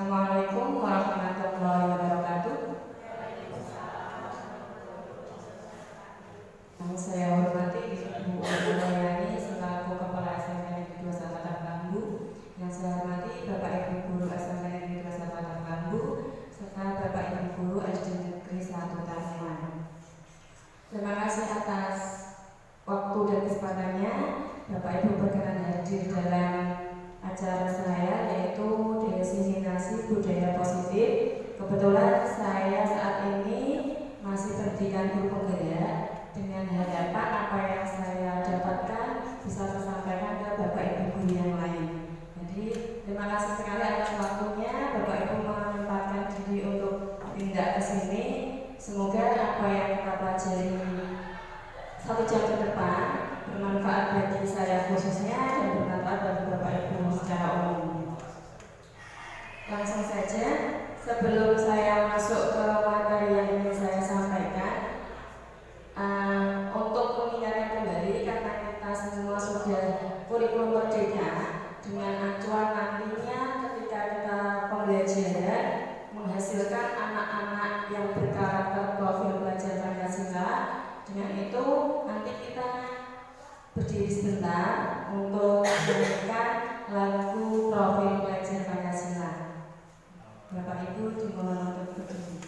Assalamualaikum warahmatullahi wabarakatuh. Yang saya hormati Ibu Andayani selaku Kepala SMK Negeri 2 Kota Kelambu. Yang saya hormati Bapak Ibu Guru SMK Negeri 2 Kota Kelambu serta Bapak Ibu Guru SD Negeri 1 Taniman. Terima kasih atas waktu dan kesempatannya. Bapak Ibu berkenan hadir dalam acara saya yaitu diseminasi budaya positif. Kebetulan saya saat ini masih pendidikan guru penggerak dengan harapan apa yang saya dapatkan bisa saya sampaikan ke Bapak Ibu guru yang lain. Jadi terima kasih sekali atas waktunya Bapak Ibu menyempatkan diri untuk tindak ke sini. Semoga apa yang kita pelajari 1 jam ke depan bermanfaat bagi saya khususnya dan bermanfaat bagi Bapak Ibu secara umum. Langsung saja, sebelum saya masuk ke materi yang ingin saya sampaikan, untuk mengingatkan kembali karena kita semua sudah kurikulum merdeka dengan acuan nantinya ketika kita pembelajaran menghasilkan anak-anak yang berkarakter profil pelajar Pancasila. Dengan itu nanti kita berdiri sebentar untuk menyanyikan lagu profil pelajar Pancasila. Bapak Ibu dimohon untuk berdiri.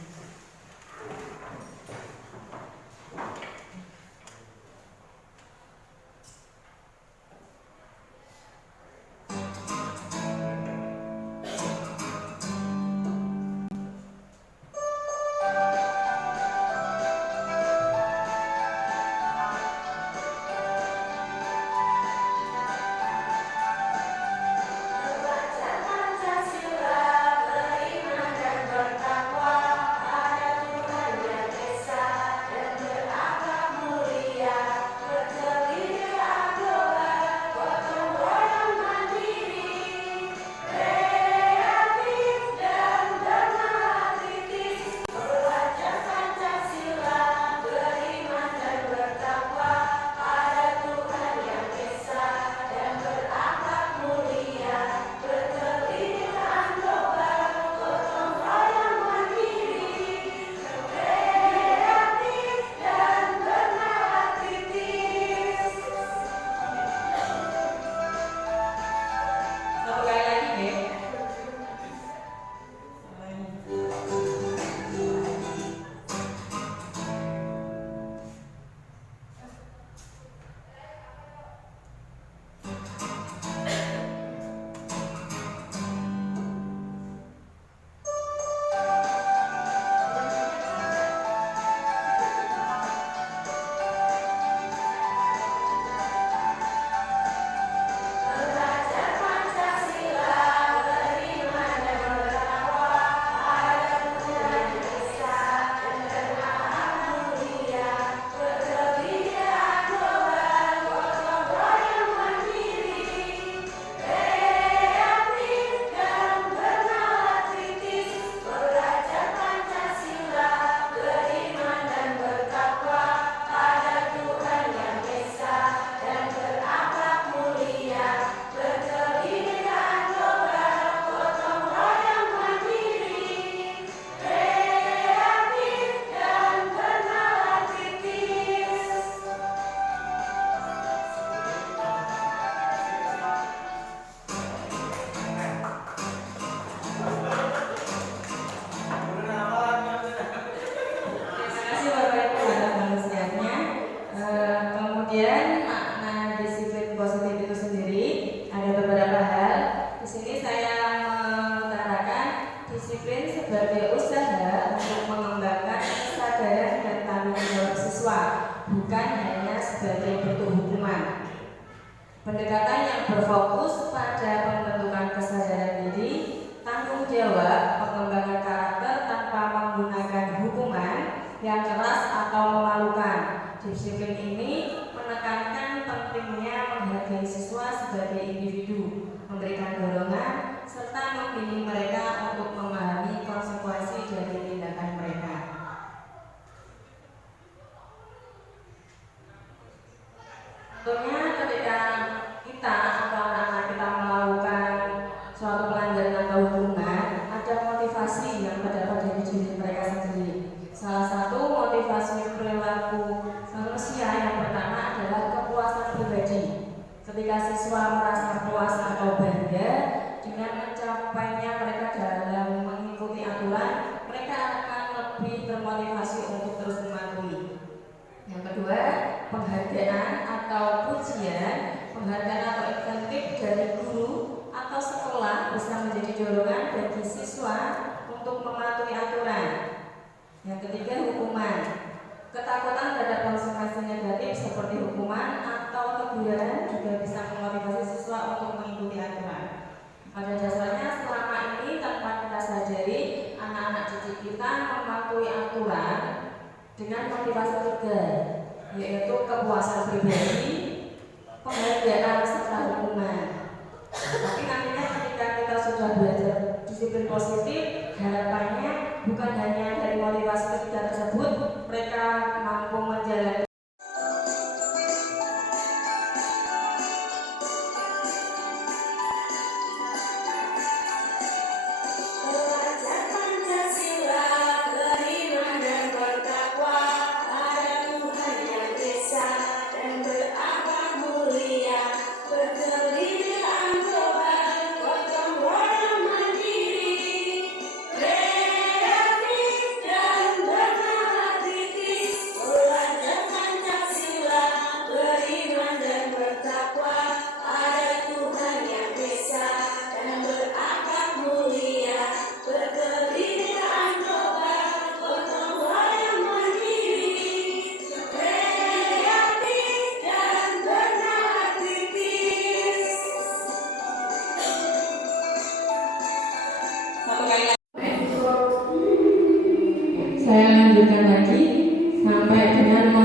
Pendekatan yang berfokus pada pembentukan kesadaran diri, tanggung jawab, pengembangan karakter tanpa menggunakan hukuman yang keras atau memalukan. Disiplin ini menekankan pentingnya menghargai siswa sebagai individu, memberikan dorongan, serta membimbing mereka untuk memahami konsekuensi dari tindakan mereka. Tentunya ketika kita atau anak-anak kita melakukan suatu pelanggaran atau hukuman, ada atau bangga dengan mencapainya mereka dalam mengikuti aturan, mereka akan lebih termotivasi untuk terus mematuhi. Yang kedua, penghargaan atau pujian. Penghargaan atau insentif dari guru atau sekolah bisa menjadi dorongan bagi siswa untuk mematuhi aturan. Yang ketiga, hukuman. Ketakutan terhadap konsekuensi negatif seperti hukuman atau teguran juga bisa memotivasi siswa untuk mengikuti aturan. Pada dasarnya selama ini tanpa kita sadari, anak-anak didik kita mematuhi aturan dengan motivasi tiga, yaitu kepuasan pribadi, penghargaan serta hukuman. Tapi nantinya ketika kita sudah belajar disiplin positif, harapannya bukan hanya dari motivasi ketiga tersebut, mereka mampu menjalani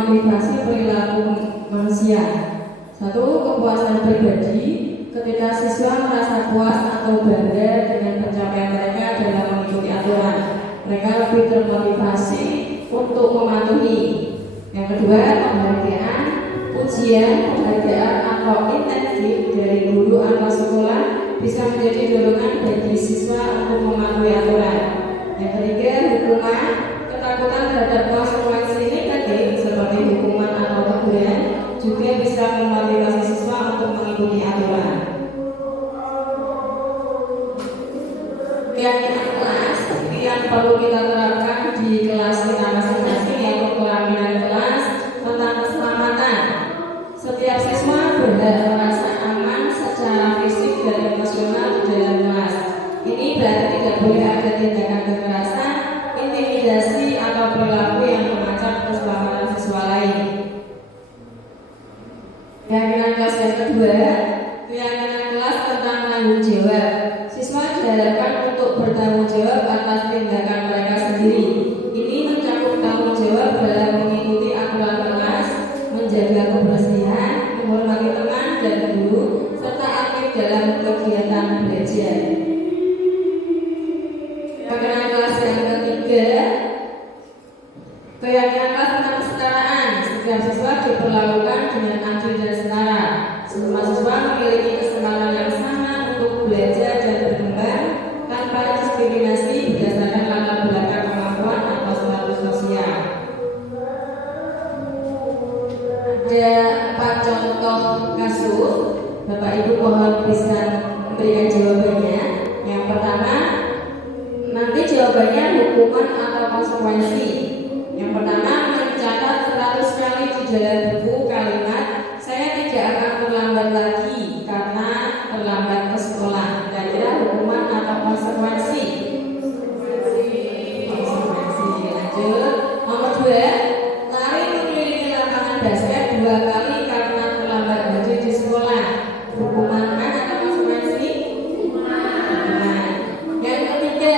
motivasi perilaku manusia. Satu, kepuasan pribadi. Ketika siswa merasa puas atau bangga dengan pencapaian mereka dalam mengikuti aturan, mereka lebih termotivasi untuk mematuhi. Yang kedua, penghargaan, pujian, penghargaan atau intensif dari guru atau sekolah bisa menjadi dorongan bagi siswa untuk mematuhi aturan. Yang ketiga, hukuman. Ketakutan terhadap konsekuensi negatif seperti hukuman atau teguran juga bisa memotivasi siswa untuk mengikuti aturan. Keyakinan kelas yang perlu kita terapkan di kelas kita masing-masing, yaitu kelaminan kelas tentang keselamatan. Setiap siswa berhak merasa aman secara fisik dan emosional di dalam kelas. Ini berarti tidak boleh ada tindakan kekerasan, intimidasi atau perilaku yang mengancam keselamatan siswa lain. Keyakinan kelas yang kedua, keyakinan kelas tentang tanggung jawab. Siswa diharapkan untuk bertanggung jawab atas tindakan mereka sendiri. Ini mencakup tanggung jawab dalam mengikuti aturan kelas, menjaga kebersihan, menghormati teman dan guru, serta aktif dalam kegiatan belajar. Keyakinan kelas yang ketiga, keyakinan kelas tentang kesetaraan. Setiap siswa diperlakukan dengan adil dan setara. Semua siswa memiliki kesempatan yang sama untuk belajar dan berkembang tanpa diskriminasi berdasarkan latar belakang kemampuan atau status sosial. Ada 4 contoh kasus. Bapak Ibu mohon bisa memberikan jawabannya. Yang pertama, nanti jawabannya hukuman atau konsekuensi. Yang pertama, mencatat 100 kali di dalam buku kalimat "Saya tidak akan terlambat lagi karena terlambat ke sekolah". Kira-kira hukuman atau konsekuensi? Konsekuensi. Lanjut. Nomor 2, lari mengelilingi lapangan basket 2 kali karena terlambat hadir di sekolah. Hukuman atau konsekuensi? Hukuman. Yang ketiga,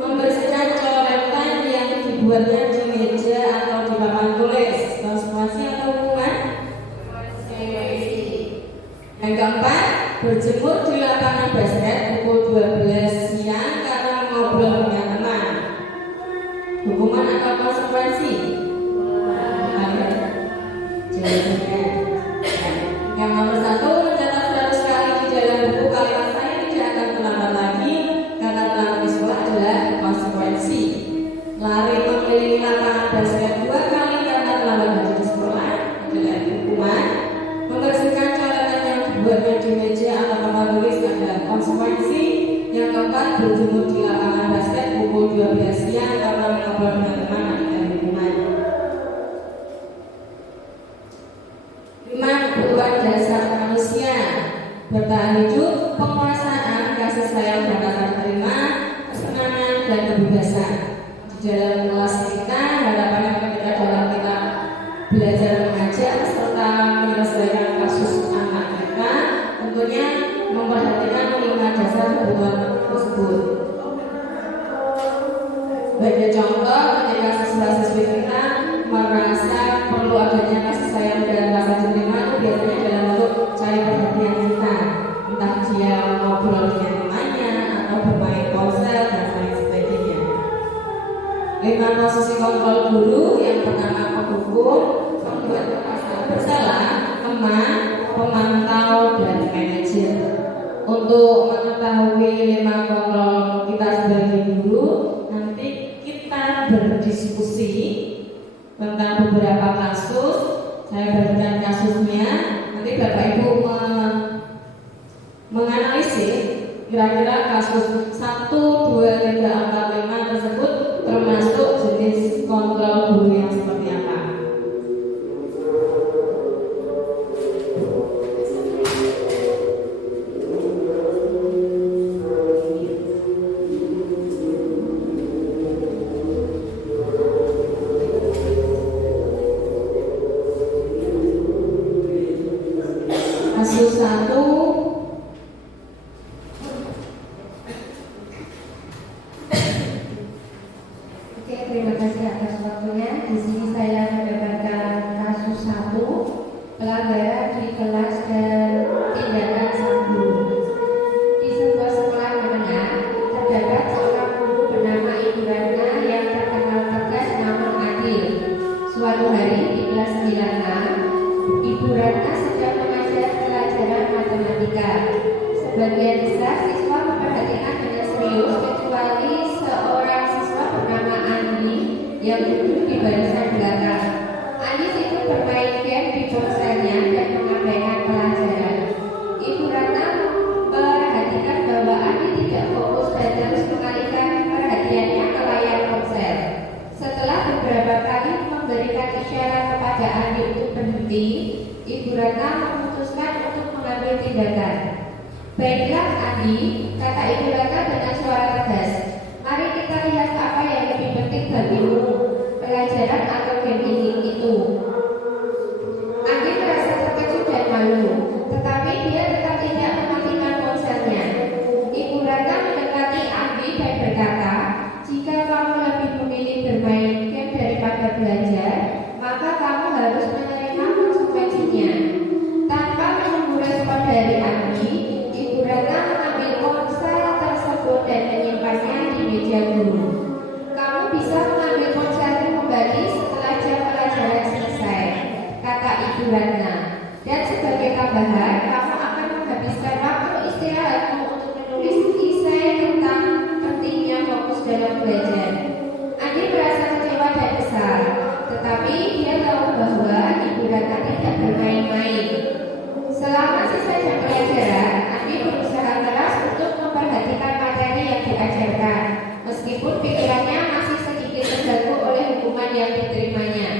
membersihkan coretan yang dibuatnya di meja atau di papan tulis. Konsekuensi atau hukuman? Yang keempat, berjemur di lapangan basket pukul 12 siang karena ngobrol dengan teman. Hukuman atau konsekuensi? Jawabannya. Yang nomor 1, mencatat 100 kali di dalam buku kalimat "Saya tidak akan terlambat lagi karena terlambat di sekolah" adalah konsekuensi. Lari mengelilingi alasan berjemur di lapangan basket pukul 12 siang karena mengobrol dengan teman dan lingkungan. 5. Kebutuhan dasar manusia: bertahan hidup, penguasaan, kasih sayang dan rasa terima, kesenangan dan kebebasan. Di dalam kelas kita, harapannya ketika dalam kita belajar mengajar serta menyelesaikan kasus anak kita, tentunya memperhatikan 5 dasar kebutuhan tersebut. Sebagai contoh, ketika siswa-siswi kita merasa perlu adanya kasih sayang dan rasa terima, itu biasanya dalam bentuk cari perhatian kita, entah dia ngobrol dengan temannya atau bermain ponsel dan lain sebagainya. 5 posisi kontrol guru: yang pertama penghukum, pembuat merasa bersalah, teman, pemantau, dan manajer. Untuk mengetahui 5 kontrol kita sebagai guru, nanti kita berdiskusi tentang beberapa kasus. Saya berikan kasusnya, nanti Bapak Ibu menganalisis kira-kira kasus 1, 2, 3, 4, 5 tersebut termasuk jenis kontrol guru yang seperti apa. Kasus 1, terima kasih atas waktunya. Di sini saya mendapatkan kasus 1, pelanggaran di kelas dan tindakan sang guru. Di sebuah sekolah menengah terdapat seorang guru bernama Ibu Ratna yang terkenal tegas namun adil. Suatu hari di kelas 9A, Ibu Ratna sedang mengajar pelajaran matematika. Sebagian besar siswa memperhatikan dengan serius kecuali seorang siswa bernama Andi yang duduk di barisan belakang. Andi sibuk bermain game di ponselnya dan mengabaikan pelajaran. Ibu Ratna memperhatikan bahwa Andi tidak fokus dan terus mengalihkan perhatiannya ke layar ponsel. Setelah beberapa kali memberikan isyarat kepada Andi untuk berhenti, Ibu Ratna memutuskan untuk mengambil tindakan. "Baiklah Andi," kata Ibu Ratna dengan suara tegas. "Mari kita lihat apa yang lebih penting bagimu, pelajaran atau game itu." Andi merasa terkejut dan malu, tetapi dia tetap tidak mematikan ponselnya. Ibu Ratna mendekati Andi dan berkata, "Jika kamu lebih memilih bermain game daripada belajar, maka kamu harus menerima konsekuensinya." Tanpa menunggu respon dari Andi, Ibu Ratna mengambil ponsel tersebut dan menyimpannya di meja guru. "Kamu bisa mengambil ponselmu kembali setelah jam pelajaran selesai," kata Ibu Ratna. "Dan sebagai tambahan, kamu akan menghabiskan waktu istirahatmu untuk menulis esai tentang pentingnya fokus dalam belajar." Andi merasa kecewa dan kesal, tetapi dia tahu bahwa Ibu Ratna tidak bermain-main. Selama sisa jam pelajaran, Andi berusaha keras untuk memperhatikan materi yang diajarkan, meskipun pikirannya masih sedikit terganggu oleh hukuman yang diterimanya.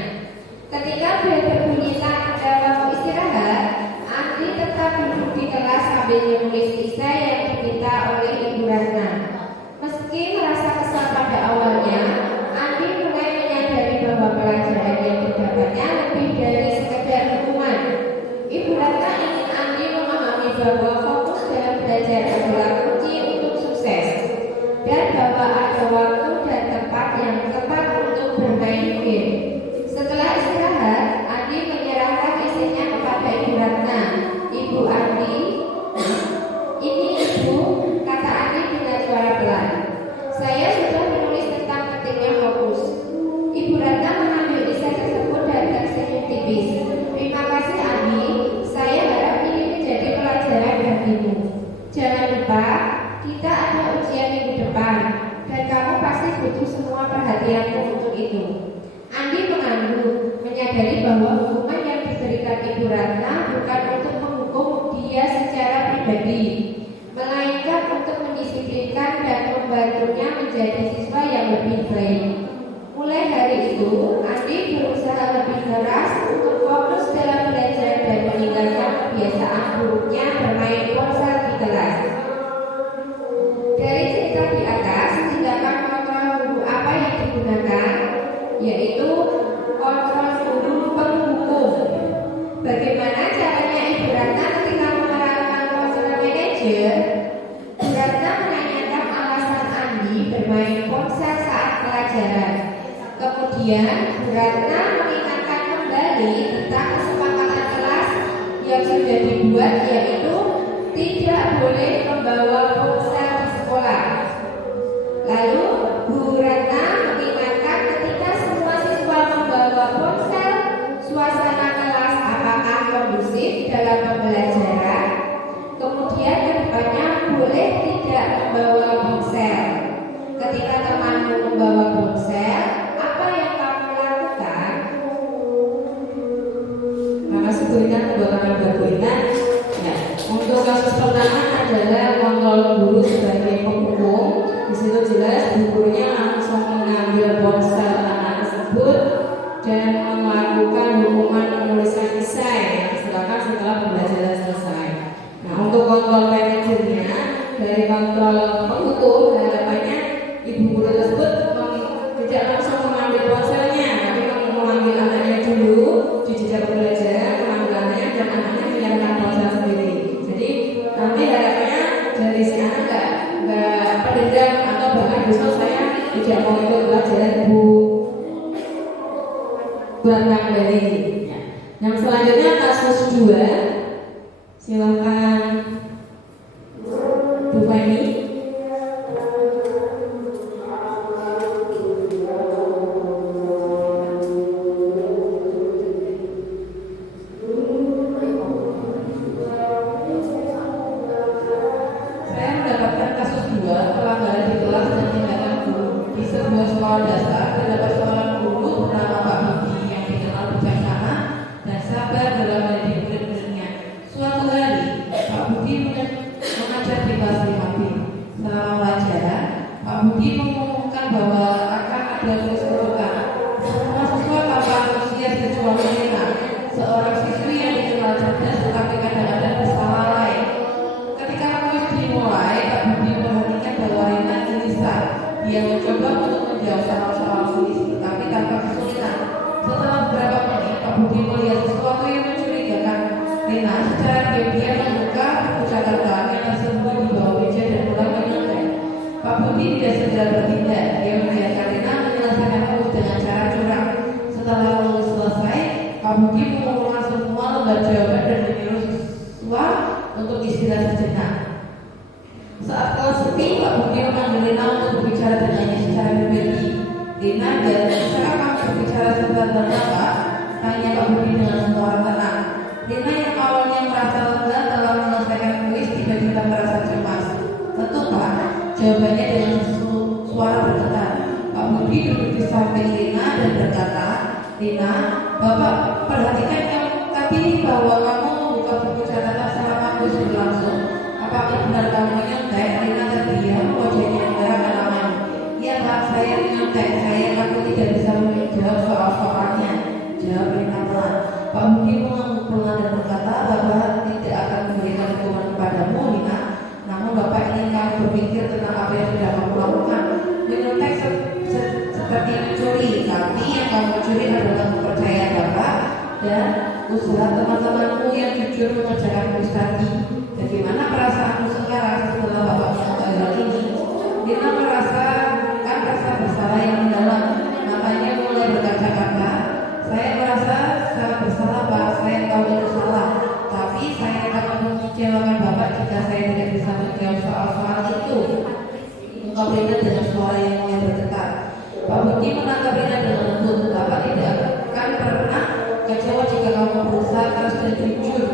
Ketika bel berbunyi tanda waktu istirahat, Andi tetap duduk di kelas sambil menulis esai yang diminta oleh Ibu Ratna. Meski merasa kesal pada awalnya, Andi mulai menyadari bahwa pelajaran yang didapatnya lebih dari sekedar hukuman. Ibu Ratna ingin Andi memahami bahwa fokus dalam belajar adalah kunci untuk sukses, dan bahwa ada waktu dan tempat yang tepat untuk bermain game. Setelah istirahat, Andi menyerahkan isinya kepada Ibu Ratna. "Ibu Andi, ini Ibu," kata Andi dengan suara pelan. "Saya sudah menulis tentang pentingnya fokus." Ibu Ratna mengambil esai tersebut dan tersenyum tipis. "Terima kasih Andi, saya harap ini menjadi pelajaran bagimu. Jangan lupa, kita ada ujian minggu depan, dan kamu pasti butuh semua perhatianmu untuk itu." Andi mengangguk, menyadari bahwa hukuman yang diberikan Ibu Ratna bukan untuk menghukum dia secara pribadi, melainkan untuk mendisiplinkan dan membantunya menjadi siswa yang lebih baik. Mulai hari itu, Andi berusaha lebih keras untuk fokus dalam belajar dan meninggalkan kebiasaan buruknya bermain ponsel di kelas. Dari cerita di atas, tindakan kontrol guru apa yang digunakan, yaitu kontrol guru penghukum. Bagaimana caranya Ibu Ratna ketika menerapkan konselor manajer? Ibu Ratna menanyakan alasan Andi bermain ponsel saat pelajaran. Kemudian Bu Ratna mengingatkan kembali tentang kesepakatan kelas yang sudah dibuat, yaitu tidak boleh membawa ponsel di sekolah. Lalu Bu Ratna mengingatkan ketika semua siswa membawa ponsel, suasana kelas apakah kondusif dalam pembelajaran? Kemudian kedepannya boleh tidak membawa ponsel. Ketika temanmu membawa ponsel, apa yang kamu lakukan? Makasih Bu Intan, tepuk tangan buat Bu Intan. Ya, untuk kasus pertama adalah kontrol guru sebagai penghukum. Di situ jelas gurunya langsung mengambil ponsel anak tersebut dan melakukan hukuman menuliskan esai yang silakan setelah pembelajaran selesai. Nah, untuk kontrol manajernya dari kontrol penghukum, harapannya ibu guru tersebut tidak langsung mengambil ponselnya, tapi mengambil anaknya dulu di jejak pembelajaran, mengambil anaknya dan anaknya menyerahkan ponsel sendiri. Jadi nanti harapannya dari si anak nggak pendendam atau bahkan besok saya tidak mau ikut pelajaran Bu Ratna kembali. Yang selanjutnya kasus 2, silakan Bu Feni. Jawabannya dengan suara bergetar. Pak Budi duduk di samping Lina dan berkata, Lina, Bapak perhatikan yang tadi bahwa kamu membuka buku catatan selama kuis berlangsung. Apakah benar kamu menyontek? Lina terdiam, wajahnya merah karena malu. Iya Pak, saya menyontek. Saya takut tidak bisa menjawab soal-soalnya. Jawab Lina pelan. Pak Budi mengangguk pelan dan berkata, Bapak tidak akan memberikan hukuman kepadamu, Lina. Namun Bapak ingin kamu berpikir tentang apa yang sudah kamu lakukan. Menyontek seperti mencuri, tapi yang kamu curi adalah kepercayaan Bapak dan usaha teman-temanmu yang jujur mengerjakan kuis tadi. Bagaimana perasaanmu sekarang setelah Bapak mengetahui hal ini? Lina merasakan rasa bersalah yang mendalam. Matanya mulai berkaca-kaca. Saya merasa sangat bersalah Pak. Saya tahu itu salah, tapi saya akan mengecewakan Bapak jika saya tidak bisa menjawab soal-soal itu. Ungkap Lina dengan suara yang mulai bergetar. Pak Budi menatap Lina dengan lembut. Bapak tidak akan pernah kecewa jika kamu berusaha keras dan jujur.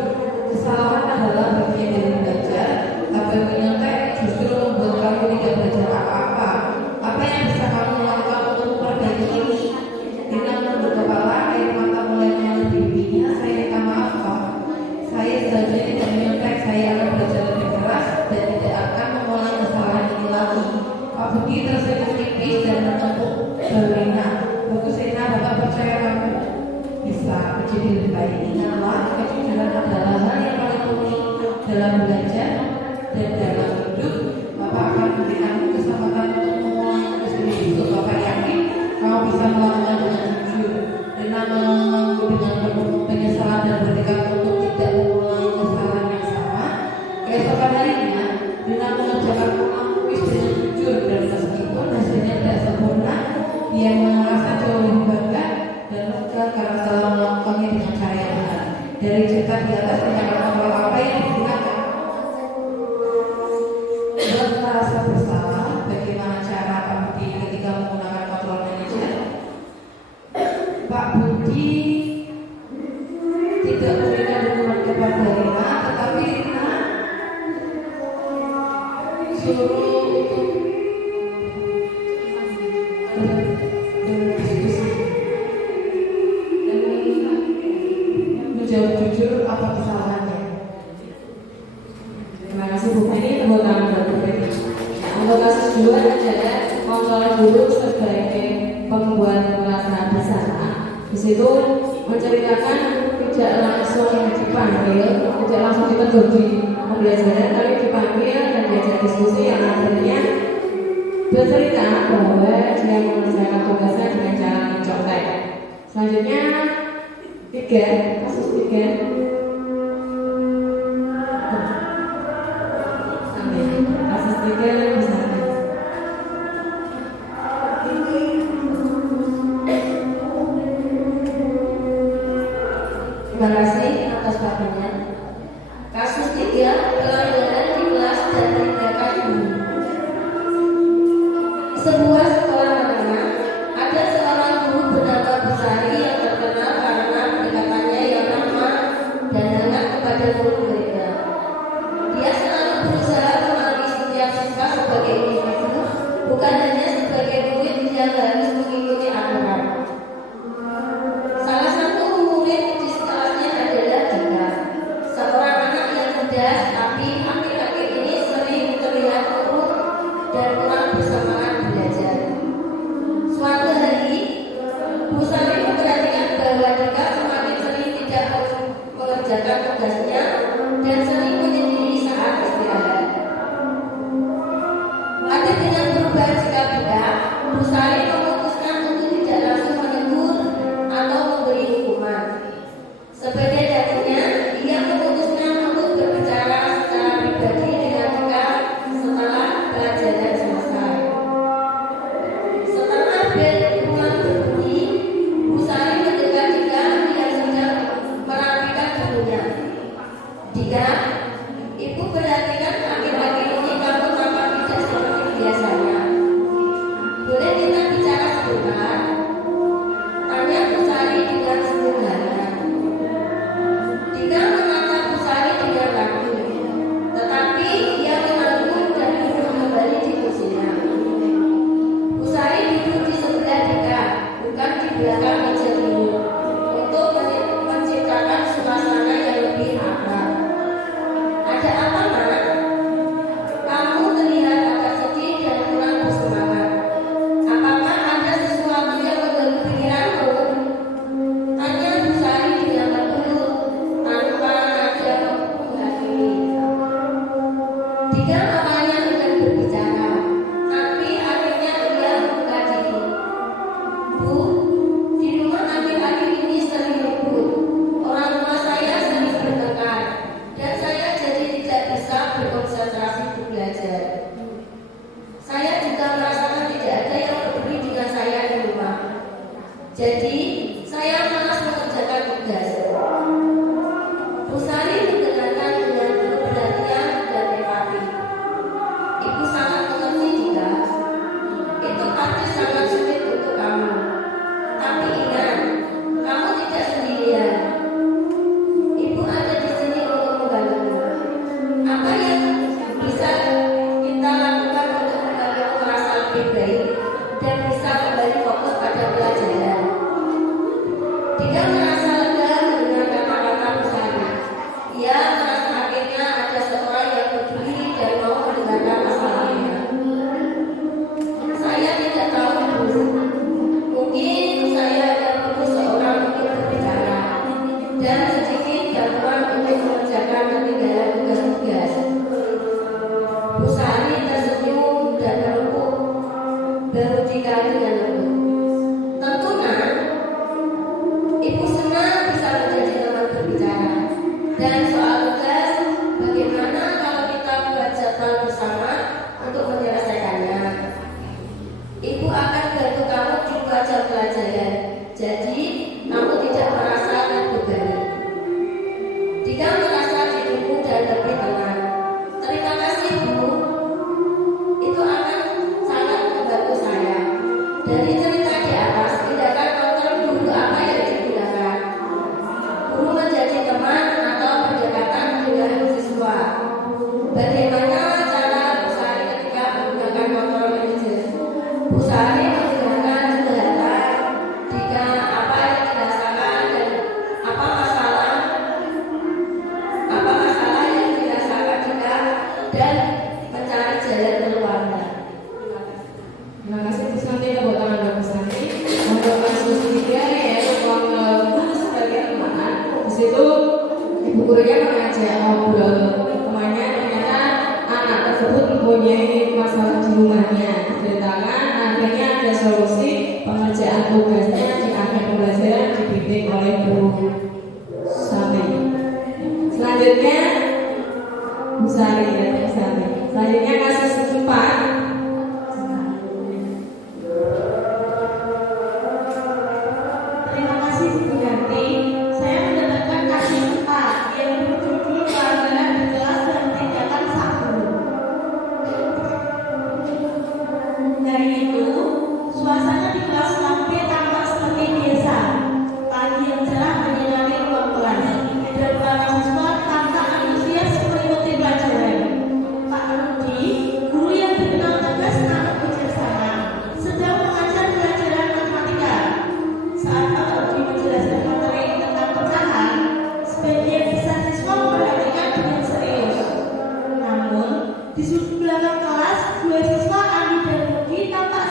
Kesalahan adalah bagian dari belajar, tapi menyontek justru membuat kamu tidak belajar apa-apa. Apa yang bisa kamu lakukan untuk memperbaiki ini? Lina menunduk kepala, air mata mulai mengalir di pipinya. Saya minta maaf Pak. Saya seharusnya tidak menyontek. Saya akan belajar lebih keras dan tidak akan mengulangi kesalahan Pak Budi tersenyum tipis dan menepuk Rina. Bagus Rina, Bapak percaya kamu bisa menjadi lebih baik. Ingatlah, kejujuran adalah hal yang paling penting dalam belajar dan dalam hidup. Bapak akan memberikanmu kesempatan untuk mengulangi tugas ini besok. Bapak yakin kamu bisa melakukan dengan jujur. Rina mengaku dengan penuh penyesalan dan bertekad untuk tidak mengulangi kesalahan yang sama. Keesokan harinya, Rina mengerjakan ulang kuis dengan jujur dan meskipun hasilnya tidak sempurna, dia merasa jauh lebih bangga dan lega karena telah melakukannya dengan cara yang benar. Dari cerita di atas tindakan kontrol apa yang digunakan? Buat merasa bersalah, bagaimana cara Pak Budi ketika menggunakan kontrol manager? Pak Budi tidak memberikan dukungan kepada Rina, tetapi Rina suruh untuk berdiskusi dan menjawab jujur apa kesalahannya. Terima kasih Bu Penny, tepuk tangan buat Bu Penny. Untuk kasus 2 adalah kontrol guru sebagai pembuat perasaan bersama. Di situ menceritakan tidak langsung dipanggil, tidak langsung ditegur di pembelajaran, tapi dipanggil dan diajak diskusi yang akhirnya bercerita bahwa dia mengerjakan tugasnya dengan cara mencontek. Selanjutnya kasus 3 sampai kasus 3 misalnya. Terima kasih atas waktunya. Kasus 3, pelanggaran di kelas dan tindakan guru. Sebuah sekolah menengah, ada seorang guru bernama Bu Sari yang terkenal karena pendekatannya yang ramah dan hangat kepada murid-muridnya. Dia selalu berusaha melatih setiap siswa sebagai individu, bukan hanya sebagai murid yang harus mengikuti aturan. Salah satu murid di sekolahnya adalah Dika, seorang anak yang cerdas, tapi akhir-akhir ini sering terlihat murung dan kurang bersemangat belajar. Suatu hari, Bu Sari memperhatikan bahwa Dika semakin sering tidak mengerjakan tugasnya dan sering menyendiri saat istirahat. Khawatir dengan perubahan sikap Dika, Bu Sari memutuskan untuk tidak langsung menegur atau memberi hukuman. Sebagai gantinya, ia memutuskan untuk berbicara secara pribadi dengan Dika setelah pelajaran selesai. Setelah bel pulang berbunyi, Bu Sari mendekat Dika yang sedang merapikan bukunya. Dika, Ibu perhatikan akhir-akhir ini kamu tampak tidak seperti biasanya. Boleh kita bicara sebentar? Tanya Bu Sari dengan sederhana. Dika menatap Bu Sari dengan ragu, tetapi ia menanggung dan duduk kembali di kursinya. Bu Sari duduk di sebelah Dika, bukan di belakang meja tidur, untuk menciptakan suasana yang lebih akrab. Ada apa, Nak? Kamu terlihat agak sedih dan kurang bersemangat. Apakah ada sesuatu yang mengganggu pikiranmu? Tanya Bu Sari dengan lembut tanpa nada menghakimi. Dika awalnya enggan berbicara, tapi akhirnya ia membuka diri. Bu, di bermusikal dengan lembut. Tentu nak, ibu senang bisa menjadi teman berbicara. Dan soal tugas, bagaimana kalau kita buat jadwal bersama untuk menyelesaikannya? Ibu akan bantu kamu di 2 jam pelajaran. Jadi, kamu tidak merasa terbebani. Jika merasa didukung dan lebih tenang. Terima kasih, Bu. Itu akan sangat membantu saya. Dari cerita di atas, tindakan kontrol guru apa yang digunakan? Guru menjadi teman atau pendekatan dengan siswa. Bagaimana cara Bu Sari ketika menggunakan kontrol manager? Bu Sari menggunakan sederhana jika apa yang dirasakan dan apa masalah yang dirasakan jika dan mencari jalan keluarnya. Terima kasih Bu Santi, tepuk tangan buat Bu Santi. Untuk kasus 3 yaitu guru sebagai teman. Di situ ibu gurunya mengajak ngobrol temannya, ternyata anak tersebut mempunyai masalah di rumahnya. Diceritakan akhirnya ada solusi pengerjaan tugasnya di akhir pembelajaran dibimbing oleh Bu Santi. Selanjutnya Bu Sari ya, Bu Sari. Selanjutnya kasus 4. Terima kasih Bu Yanti. Saya mendapatkan kasus 4 yang berjudul pelanggaran di kelas dan tindakan sang guru. Dari itu, suasana di kelas lambe tampak seperti biasa. Pagi yang cerah menyinari ruang kelas dan para siswa tampak antusias mengikuti pelajaran. Pak Rudi, guru yang dikenal tegas namun bijaksana, sedang mengajar pelajaran matematika. Saat Pak Rudi menjelaskan materi tentang pecahan, sebagian besar siswa memperhatikan dengan serius. Namun, di sudut belakang kelas, 2 siswa Andi dan Rudi tampak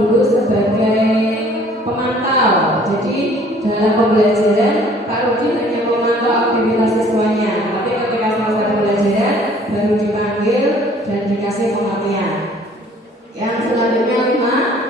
guru sebagai pemantau. Jadi dalam pembelajaran Pak Rudi hanya memantau aktivitas siswanya, tapi ketika selesai pembelajaran baru dipanggil dan dikasih pengertian. Yang selanjutnya 5.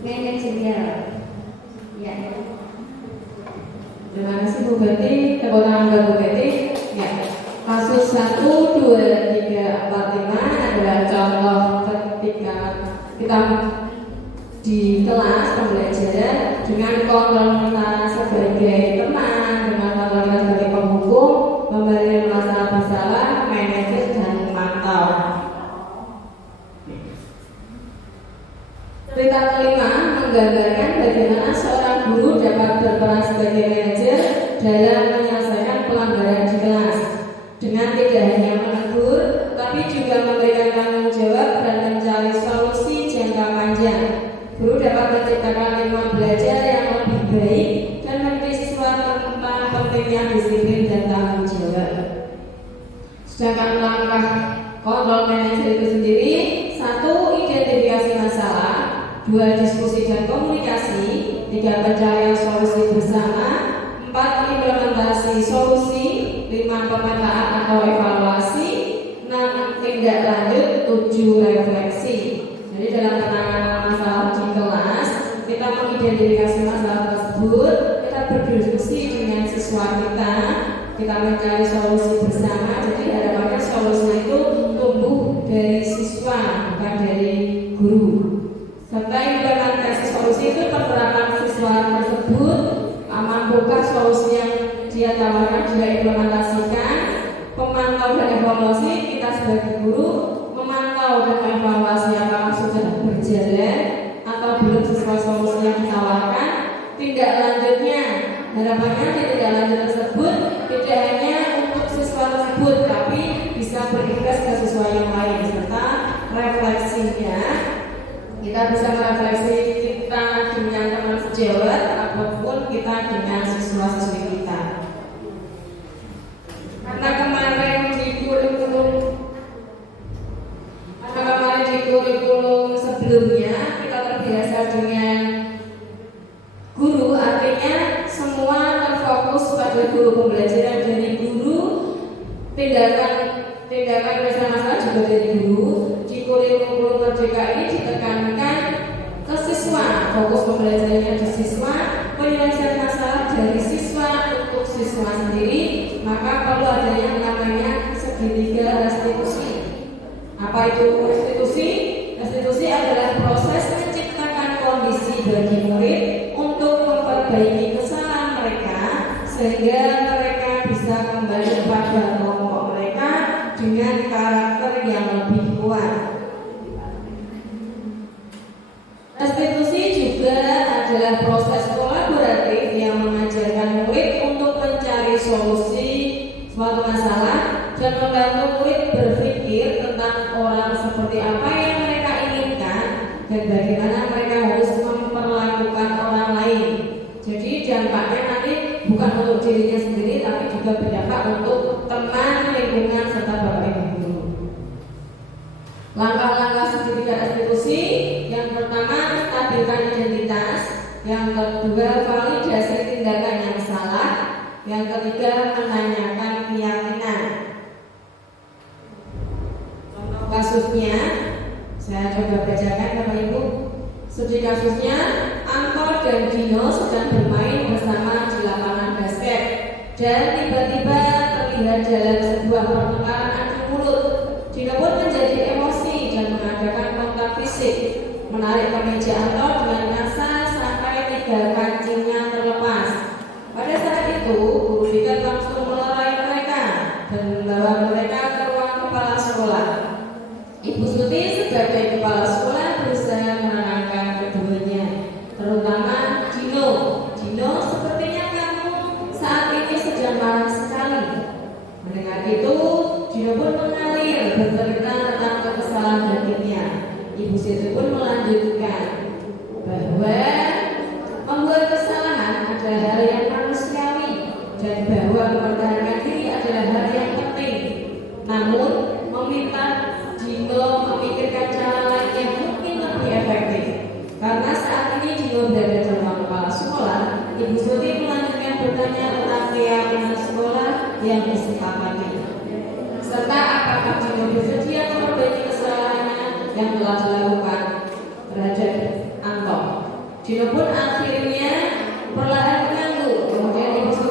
Manajerial, ya. Terima kasih Bu Betty. Tepuk tangan buat Bu Betty. Ya. Kasus 1, 2, 3, 4, 5 adalah contoh ketika kita di kelas pembelajaran dengan kontrol kita sebagai teman, dengan kontrol kita sebagai penghukum, memberi masalah bersalah, manajer dan memantau. Cerita kelima menggambarkan bagaimana seorang guru dapat berperan sebagai manajer dalam menyelesaikan pelanggaran di kelas dengan tidak hanya menegur, tapi juga memberikan tanggung jawab dan mencari solusi jangka panjang. Guru dapat menciptakan lingkungan belajar yang lebih baik dan memberi siswa tentang pentingnya disiplin dan tanggung jawab. Sedangkan langkah kontrol manajer itu sendiri, 1. Identifikasi masalah, 2. Diskusi dan komunikasi, 3. Pencarian solusi bersama, 4. Implementasi solusi, 5. Pemetaan atau evaluasi, 6. Tindak lanjut, 7. Refleksi. Jadi dalam penanganan masalah di kelas, kita mengidentifikasi masalah tersebut, kita berdiskusi dengan siswa kita mencari solusi bersama. Jadi harapannya solusi itu tumbuh dari siswa, bukan dari guru. Serta implementasi solusi itu penerapan siswa tersebut, mampukah solusi yang dia tawarkan dia implementasikan. Pemantau dan evaluasi, kita sebagai guru memantau dan evaluasi apakah sudah berjalan atau belum sesuai solusi yang ditawarkan. Tindak lanjutnya, harapannya tindak lanjut tersebut tidak hanya untuk siswa tersebut, tapi bisa berimbas ke siswa yang lain. Serta refleksinya, kita bisa merefleksi kita dengan teman sejawat ataupun kita dengan siswa-siswi kita. Karena kemarin di kurikulum sebelumnya kita terbiasa dengan guru, artinya semua terfokus pada guru, pembelajaran dari guru, tindakan penyelesaian masalah juga dari guru. Di kurikulum Merdeka ini ditekankan ke siswa, fokus pembelajarannya di siswa, penyelesaian masalah dari siswa untuk siswa sendiri. Maka perlu adanya yang namanya segitiga restitusi. Apa itu restitusi? Restitusi adalah proses menciptakan kondisi bagi murid untuk memperbaiki kesalahan mereka sehingga mereka bisa kembali kepada kelompok mereka dengan karakter yang lebih kuat. Restitusi juga adalah proses kolaboratif yang mengajarkan murid untuk mencari solusi suatu masalah dan membantu murid berpikir tentang orang seperti apa yang mereka inginkan dan bagaimana mereka harus memperlakukan orang lain. Jadi dampaknya nanti bukan untuk dirinya sendiri, tapi juga berdampak untuk teman, lingkungan, serta bapak ibu guru. Langkah-langkah segitiga restitusi, yang pertama stabilkan identitas, yang kedua validasi tindakan yang salah, yang ketiga menanyakan keyakinan. Contoh kasusnya saya coba bacakan Bapak Ibu. Studi kasusnya, Anto dan Dino sedang bermain bersama di lapangan basket dan tiba-tiba terlihat dalam sebuah pertukaran adu mulut. Dino pun menjadi emosi dan mengadakan kontak fisik, menarik kemeja Anto dengan kasar sampai 3 kancingnya terlepas. Pada saat itu, guru Vika langsung melerai mereka dan membawa mereka ke ruang kepala sekolah. Ibu Suti sebagai kepala sekolah berusaha menenangkan keduanya, terutama Dino. Dino, sepertinya kamu saat ini sedang marah sekali. Mendengar itu, Dino pun mengalir bercerita tentang kekesalan batinnya. Ibu Suti pun melanjutkan bahwa membuat kesalahan adalah hal yang manusiawi dan bahwa mempertahankan diri adalah hal yang penting. Namun, meminta Dino memikirkan cara lain yang mungkin lebih efektif. Karena saat ini Dino berada di ruang kepala sekolah, Ibu Suti melanjutkan bertanya tentang keyakinan sekolah yang disepakati, serta apakah Dino bersedia memperbaiki kesalahannya yang telah dilakukan terhadap Anto. Dino pun akhirnya perlahan mengangguk. Kemudian Ibu Suti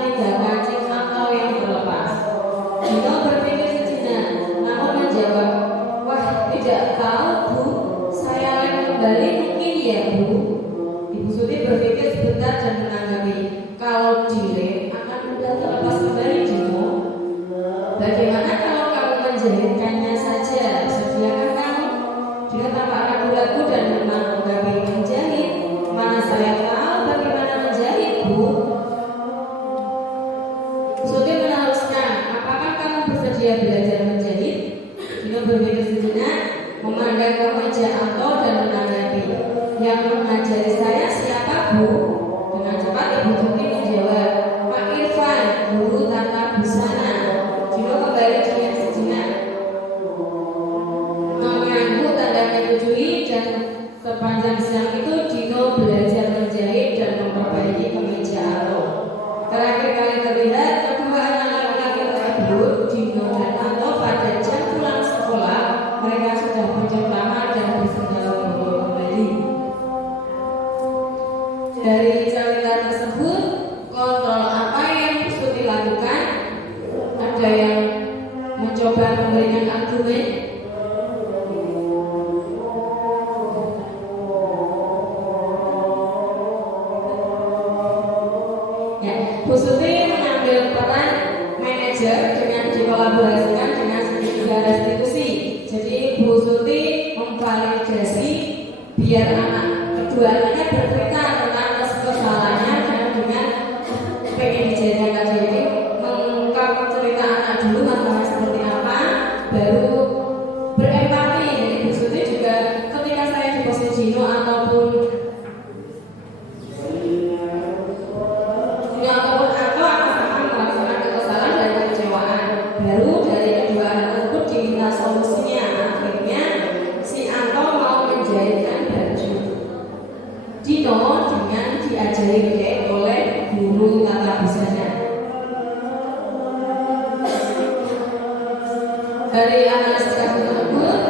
melakukan tindakan cing atau yang terlepas. Dino berpikir sejenak, namun menjawab, wah tidak tahu Bu, saya lem kembali mungkin ya Bu. Ibu Suti berpikir sebentar dan menanggapi, kalau dilem akan mudah terlepas kembali Dino. Bagaimana kalau kamu menjahitkannya saja? Sediakan kamu. Dino tampak ragu-ragu dan menanggapi, menjahit? Mana saya tahu bagaimana menjahit Bu. Suti meneruskan, apakah kamu bersedia belajar menjahit? Dino berpikir sejenak, memandang ke meja Anto dan menanggapi, yang mengajari saya siapa Bu? Dengan cepat Ibu Suti menjawab, Pak Irfan, guru tata busana. Dino kembali diam sejenak, mengangguk tanda menyetujui, dan sepanjang siang itu Dino belajar menjahit dan memperbaiki kemeja Anto. Terakhir kali terlihat kedua anak laki-laki tersebut, Dino dan Anto, pada jam pulang sekolah. Mereka sudah bercengkrama dan bersenda ngobrol kembali. Dari cerita tersebut, kontrol apa yang Suti lakukan? Ada yang mencoba memberikan argumen? Ya, Bu Suti mengambil peran manajer dengan dikolaborasikan dengan segitiga restitusi. Jadi Bu Suti memvalidasi biar anak kedua anaknya bercerita tentang kesalahannya, dan dengan pengen dijadikan KJP mengungkap cerita anak dulu masalah seperti apa, baru berempati. Jadi Bu Suti juga ketika saya di posisi Dino ataupun Anto akan merasakan kekesalan dan kekecewaan. Baru dari kedua anak tersebut diminta solusinya. Akhirnya si Anto mau menjahitkan baju Dino dengan diajari menjahit oleh guru tata busana. Dari analisis kasus tersebut,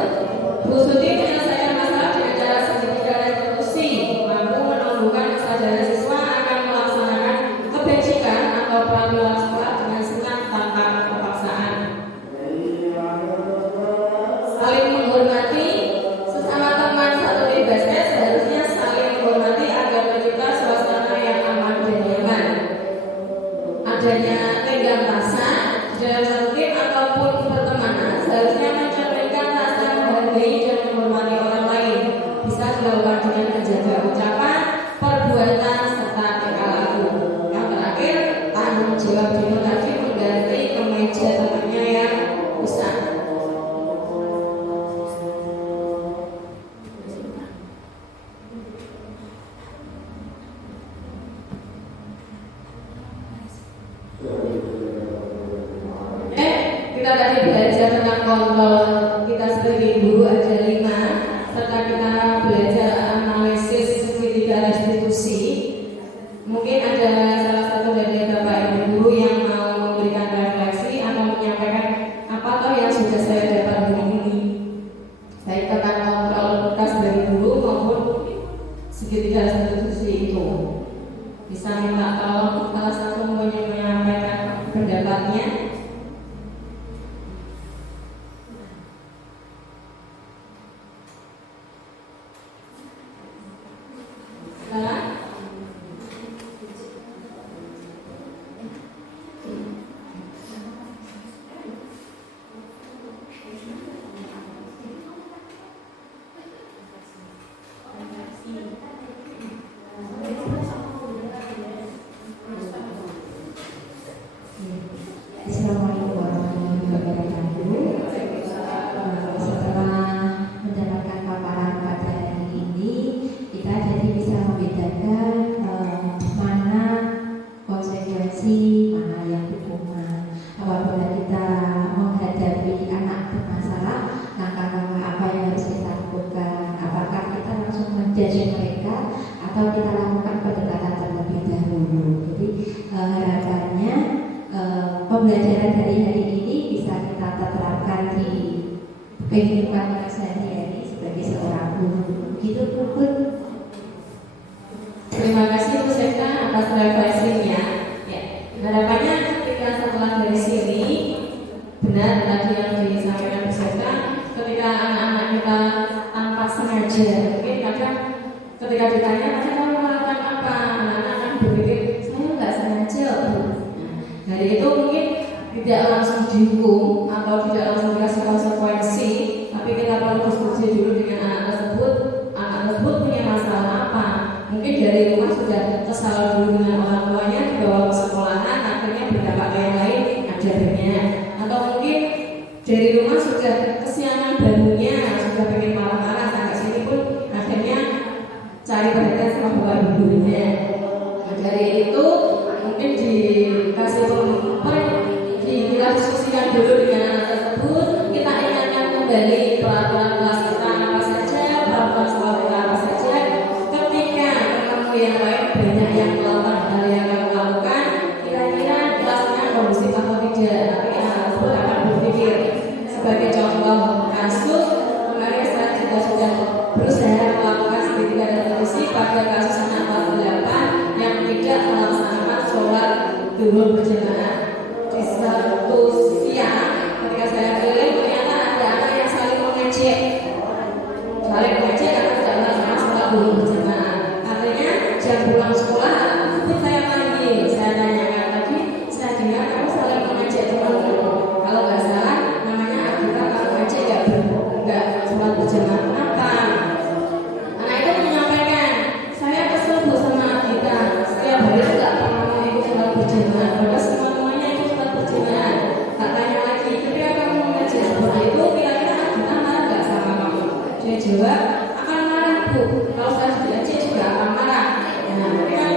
Bu Suti menyelesaikan masalah dengan cara segitiga restitusi, mampu menumbuhkan kesadaran siswa akan melaksanakan kebajikan atau peraturan sekolah dengan senang tanpa kepaksaan. Saling menghormati, sesama teman satu tim basket seharusnya saling menghormati agar mencipta suasana yang aman dan nyaman. Adanya tenggang rasa dalam satu tim ataupun pertemanan seharusnya mencerminkan rasa menghargai dan menghormati orang lain. Bisa dilakukan dengan menjaga ucapan, perbuatan, serta tingkah laku. Yang terakhir, tanggung jawab Dino tadi mengganti kemeja temannya yang rusak. Kita tadi belajar tentang kontrol kita sebagai guru ada 5, serta kita belajar analisis segitiga restitusi. Mungkin ada salah satu dari Bapak Ibu guru yang mau memberikan refleksi atau menyampaikan apakah yang sudah saya dapat hari ini, baik tentang kontrol kita sebagai guru maupun segitiga restitusi itu. Bisa minta tolong salah satu yang menyampaikan pendapatnya. Assalamualaikum warahmatullahi wabarakatuh. Setelah mendapatkan paparan pada hari ini, kita jadi bisa membedakan mana konsekuensi, mana yang hukuman. Apabila kita menghadapi anak bermasalah, langkah-langkah apa yang harus kita lakukan? Apakah kita langsung menjudge mereka atau kita lakukan pendekatan terlebih dahulu? Jadi harapannya pembelajaran dari hari ini bisa kita terapkan di kehidupan kita sehari-hari sebagai seorang guru. Gitu Bu. Terima kasih Bu Sekta atas refleksinya. Ya, Harapannya ketika setelah dari sini benar tadi yang disampaikan Bu Zeta, ketika anak-anak kita tanpa sengaja, mungkin kadang ketika ditanya kamu melakukan apa, anak-anak akan berpikir saya nggak sengaja Bu. Dari itu mungkin tidak langsung dihukum atau tidak langsung dikasih konsekuensi, tapi kita perlu diskusi dulu dengan anak tersebut punya masalah apa. Mungkin dari rumah sudah kesal dulu dengan orang tuanya, dibawa ke sekolahan, akhirnya berdampak ke yang lain, ajarannya. Atau mungkin dari rumah sudah kesiangan barunya, sudah pengen marah-marah, sampai sini pun akhirnya cari perhatian sama bapak ibunya. Nah, dari itu mungkin dikasih kita diskusikan dulu dengan anak tersebut, kita ingatkan kembali peraturan kelas kita apa saja, peraturan sekolah kita apa saja. Ketika ketemu yang lain banyak yang melakukan hal yang kamu lakukan, kira-kira kelasnya kondusif atau tidak, tapi anak tersebut akan berpikir. Sebagai contoh kasus, kemarin saya juga sudah berusaha melakukan sertifikat restitusi pada kasus anak kelas 8 yang tidak melaksanakan sholat duhur berjamaah. Di satu siang ketika saya keliling, ternyata ada anak yang saling mengejek karena tidak melaksanakan sholat duhur berjamaah. Artinya jam pulang sekolah itu saya panggil, saya tanyakan tadi, saya dengar kamu saling mengejek temanmu. Kalau nggak salah namanya Agita, kalau ngejek nggak sholat berjamaah. Kenapa? Anak itu menyampaikan, saya kesel Bu sama Agita, setiap hari itu nggak pernah mau ikut sholat berjamaah, padahal semua temannya ikut sholat berjamaah. Tak tanya lagi, ketika kamu mengejek seperti itu, kira-kira Agita marah nggak sama kamu? Dia jawab, akan marah Bu, kalau saya diejek juga akan marah. Nah, ketika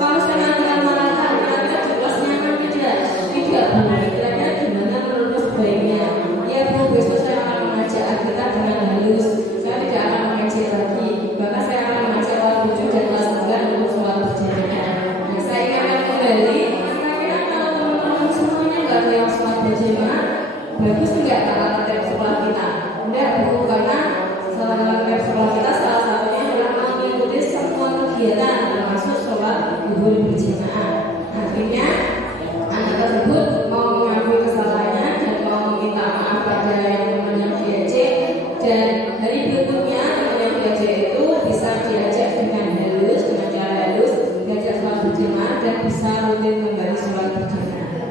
kalau saya nggak marah, kira-kira di kelas nyaman tidak? Tidak Bu, kira-kira gimana menurut sebaiknya? Ya Bu, besok saya akan mengajak Agita dengan halus, saya tidak akan mengejek lagi, bahkan saya akan mengajak kelas 7 dan kelas 9 untuk sholat berjamaah. Nah, saya ingatkan kembali, kira-kira kalau teman-teman semuanya nggak ada yang sholat berjamaah, bagus nggak kalau tertib sekolah kita? Enggak Bu, karena tertib sekolah kita salah satunya adalah mengikuti semua kegiatan termasuk sholat duhur berjamaah. Akhirnya anak tersebut mau mengakui kesalahannya dan mau meminta maaf pada yang teman yang diejek, dan hari berikutnya teman yang diejek itu bisa diajak dengan halus, dengan cara halus, diajak sholat berjamaah dan bisa rutin kembali sholat berjamaah.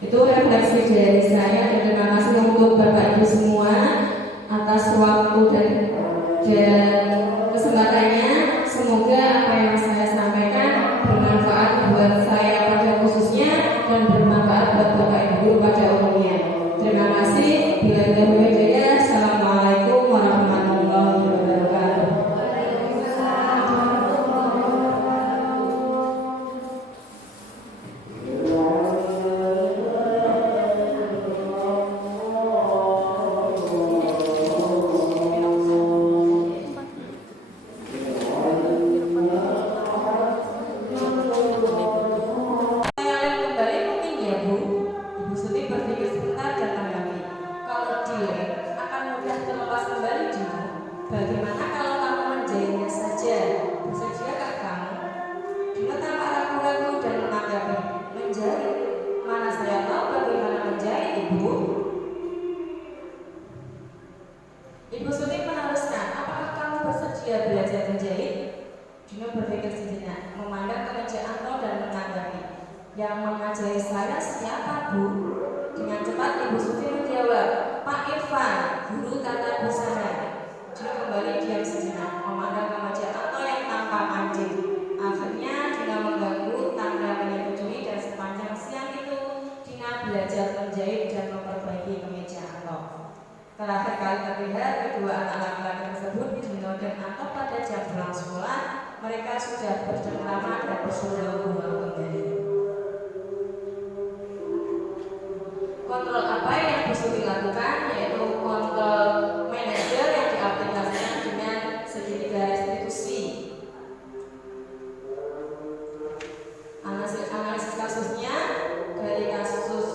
Itu refleksi dari saya, dan terima kasih untuk Bapak Ibu semua atas waktu dan kesempatannya. Semoga apa yang saya sampaikan bermanfaat buat saya pada khususnya dan bermanfaat buat Bapak Ibu pada umumnya. Terima kasih. Bila hidayah, assalamualaikum warahmatullahi wabarakatuh. Yang mengajari saya siapa Bu? Dengan cepat Ibu Suti menjawab, Pak Irfan, guru tata busana. Dia kembali diam sejenak, memandang remaja atau yang tanpa pancing. Akhirnya Dina mengganggu tanda menyetujui, dan sepanjang siang itu Dina belajar menjahit dan memperbaiki kemeja Anto. Terakhir kali terlihat kedua anak laki-laki tersebut, Dino dan Anto, pada jam pulang sekolah. Mereka sudah bercengkrama dan bersudah hubungan kembali. Kontrol apa yang bisa dilakukan, yaitu kontrol manajer yang diaplikasikan dengan segitiga restitusi. Analisis kasusnya, dari kasus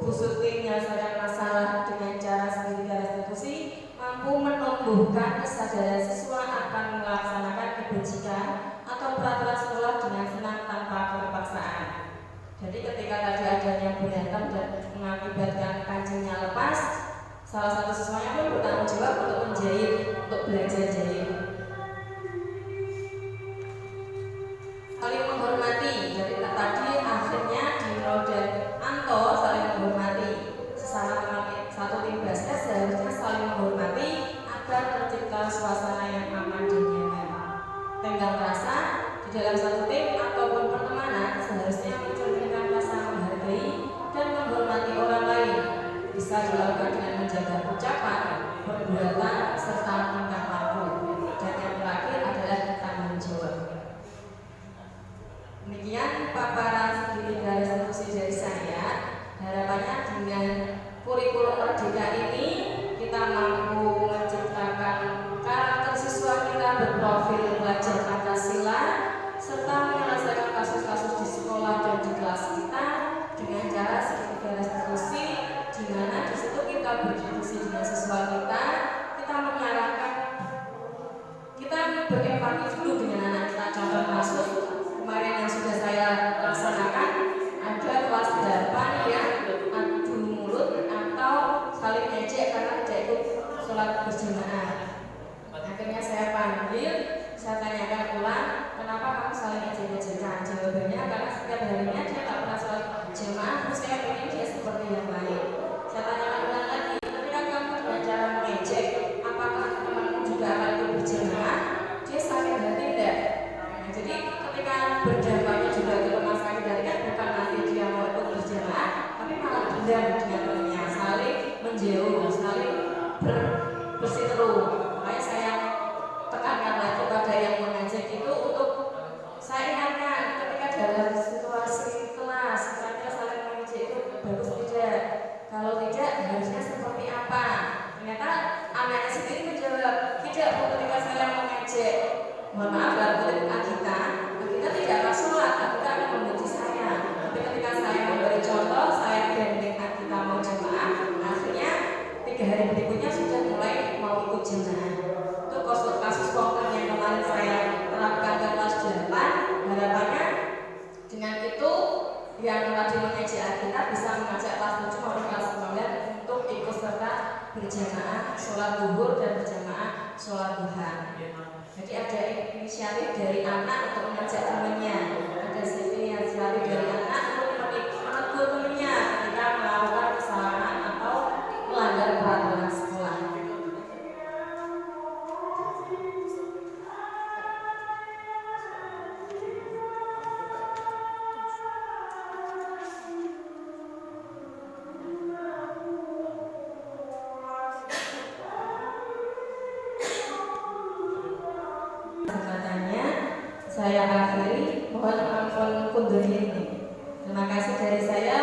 Bu Suti menyelesaikan masalah dengan cara segitiga restitusi mampu menumbuhkan kesadaran siswa akan melaksanakan kebajikan atau peraturan sekolah dengan senang tanpa keterpaksaan. Jadi ketika tadi adanya berantem dan mengakibatkan kancingnya lepas, salah satu siswanya pun bertanggung jawab untuk menjahit, untuk belajar jahit. Saling menghormati, jadi tadi akhirnya Dino dan Anto saling menghormati. Sesama teman satu tim basket seharusnya saling menghormati agar tercipta suasana yang aman dan nyaman. Tenggang rasa di dalam satu tim ataupun pertemanan seharusnya mencerminkan rasa menghargai dan menghormati orang lain. Bisa dilakukan dengan menjaga ucapan, perbuatan, serta tingkah laku. Dan yang terakhir adalah tanggung jawab. Demikian paparan segitiga restitusi dari saya. Harapannya dengan kurikulum Merdeka ini kita mampu menciptakan karakter siswa kita berprofil pelajar Pancasila serta menyelesaikan kasus-kasus di sekolah dan di kelas kita dengan cara segitiga restitusi, di mana di situ kita berdiskusi dengan siswa kita menyarankan, kita berempati dulu dengan anak kita. Contoh kasus kemarin yang sudah saya laksanakan, ada kelas 8 yang adu mulut atau saling ejek karena tidak ikut sholat berjamaah. Akhirnya saya panggil, saya tanyakan ulang, kenapa kamu saling ejek-ejekan? Jawabannya karena setiap harinya dia tak pernah sholat berjamaah, terus saya ingin dia seperti yang lain. Saya tanyakan ulang lagi, ketika kamu dengan cara mengejek, apakah temanmu juga akan ikut berjamaah? Dia sakit hati tidak? Jadi ketika berdampaknya juga ke rumah sakit dari kan bukan nanti dia mau ikut berjamaah, tapi malah dendam dengan temannya, saling menjauh, saling berseteru. Makanya saya tekankan lagi pada yang mengajak itu untuk saya ingatkan ketika dalam situasi kelas kira-kira saling mengejek itu bagus tidak? Kalau tidak harusnya seperti apa? Ternyata anaknya sendiri menjawab tidak, Bu, ketika saya mengejek, mohon maaf dalam kutip kita tidak akan sholat, kita akan membenci saya. Tapi ketika saya memberi contoh, saya branding kita mau jemaah, akhirnya 3 hari berikutnya sudah mulai mau ikut jemaah. Itu kasus konkret yang kemarin saya terapkan ke kelas 8. Harapannya dengan itu yang tadi mengejek kita bisa mengajak kelas 7 maupun kelas 9 untuk ikut serta berjamaah sholat zuhur dan berjamaah sholat duha. Jadi ada inisiatif dari anak untuk mengajak temannya, ada inisiatif dari anak untuk menegur temannya ketika melakukan kesalahan atau melanggar peraturan sekolah. Saya akhiri, mohon ampun kundur ini. Terima kasih dari saya.